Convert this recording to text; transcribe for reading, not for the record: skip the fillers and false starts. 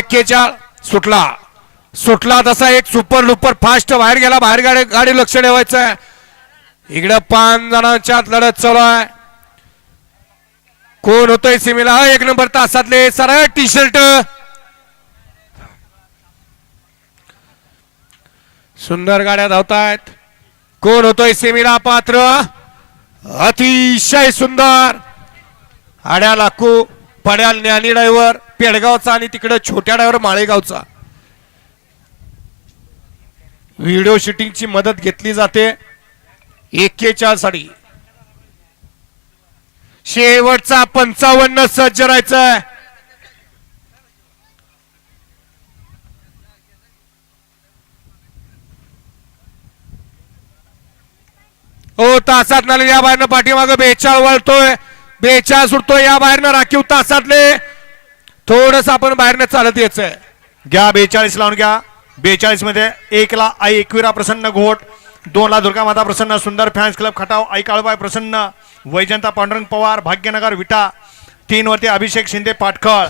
41 सुटला सुटला तसा एक सुपर लुपर फास्ट बाहेर गेला बाहेर गाडी लक्ष ठेवायचं आहे इकडे 5 जणांच्या लढत चालू आहे कोण होतोय सीमेला 1 नंबर तासातले सरळ टी शर्ट सुंदर गाड्या धावतायत कोण होतोय सेमीला पात्र अतिशय सुंदर आड्या लाकू पड्याल ज्ञानी ड्रायव्हर पेडगावचा आणि तिकडे छोट्या ड्रायव्हर माळेगावचा व्हिडिओ शूटिंगची मदत घेतली जाते 41 साठी शेवटचा 55 सज्ज राहायचं ओ तासात नाले या बाहेरनं पाठीमागं 42 वळतोय 42 सुटतोय या बाहेरनं राखीव तासातले थोडस आपण बाहेरनं चालत यायचंय घ्या 42 लावून घ्या 42 मध्ये 1 ला आई एकविरा प्रसन्न घोट 2 ला दुर्गा माता प्रसन्न सुंदर फॅन्स क्लब खटाव आई काळबाई प्रसन्न वैजंता पांडुरंग पवार भाग्यनगर विटा 3 वरती अभिषेक शिंदे पाटखळ